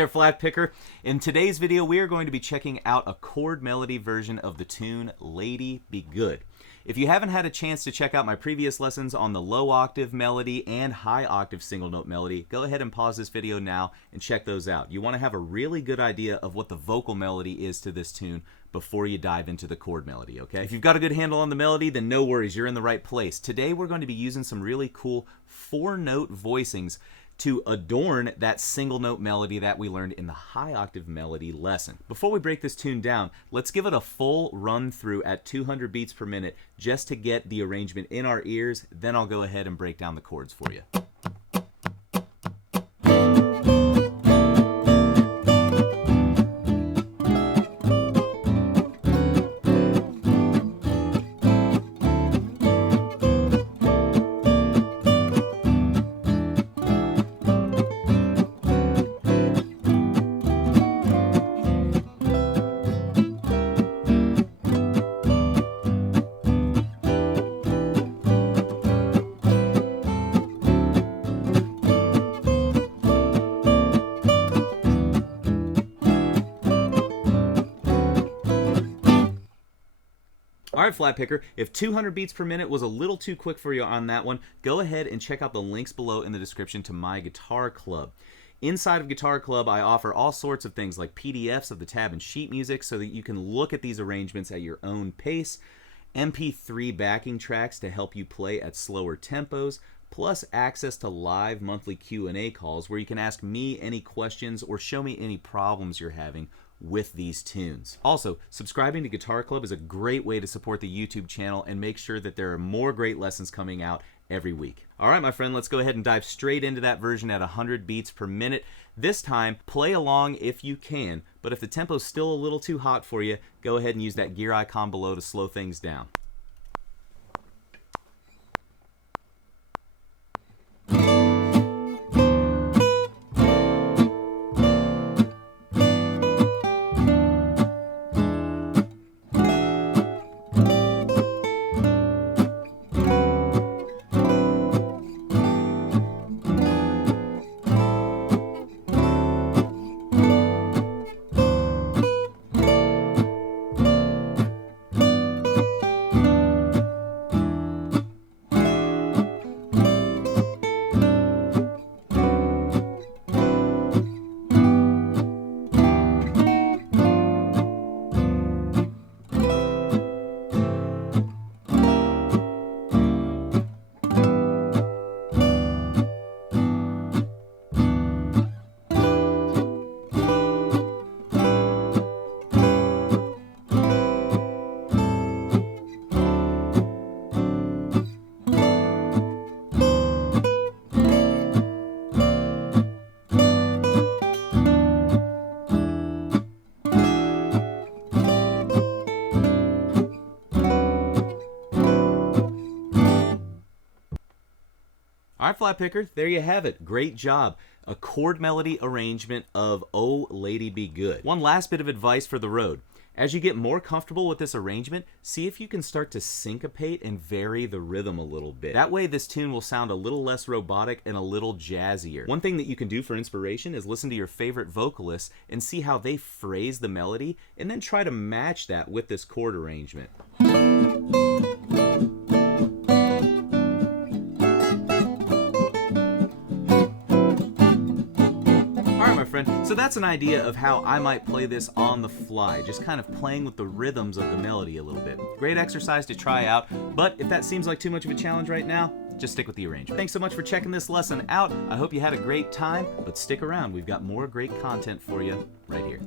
there, flat picker. In today's video, we are going to be checking out a chord melody version of the tune Lady Be Good. If you haven't had a chance to check out my previous lessons on the low octave melody and high octave single note melody, go ahead and pause this video now and check those out. You want to have a really good idea of what the vocal melody is to this tune before you dive into the chord melody, okay? If you've got a good handle on the melody, then no worries, you're in the right place. Today we're going to be using some really cool 4-note voicings to adorn that single note melody that we learned in the high octave melody lesson. Before we break this tune down, let's give it a full run through at 200 beats per minute just to get the arrangement in our ears, then I'll go ahead and break down the chords for you. Alright, flat picker, if 200 beats per minute was a little too quick for you on that one, go ahead and check out the links below in the description to my Guitar Club. Inside of Guitar Club, I offer all sorts of things like PDFs of the tab and sheet music so that you can look at these arrangements at your own pace, MP3 backing tracks to help you play at slower tempos, plus access to live monthly Q&A calls where you can ask me any questions or show me any problems you're having with these tunes. Also, subscribing to Guitar Club is a great way to support the YouTube channel and make sure that there are more great lessons coming out every week. Alright, my friend, let's go ahead and dive straight into that version at 100 beats per minute. This time, play along if you can, but if the tempo's still a little too hot for you, go ahead and use that gear icon below to slow things down. Alright, flat picker, there you have it. Great job. A chord melody arrangement of Oh Lady Be Good. One last bit of advice for the road. As you get more comfortable with this arrangement, see if you can start to syncopate and vary the rhythm a little bit. That way this tune will sound a little less robotic and a little jazzier. One thing that you can do for inspiration is listen to your favorite vocalists and see how they phrase the melody, and then try to match that with this chord arrangement. So that's an idea of how I might play this on the fly, just kind of playing with the rhythms of the melody a little bit. Great exercise to try out, but if that seems like too much of a challenge right now, just stick with the arrangement. Thanks so much for checking this lesson out. I hope you had a great time, but stick around. We've got more great content for you right here.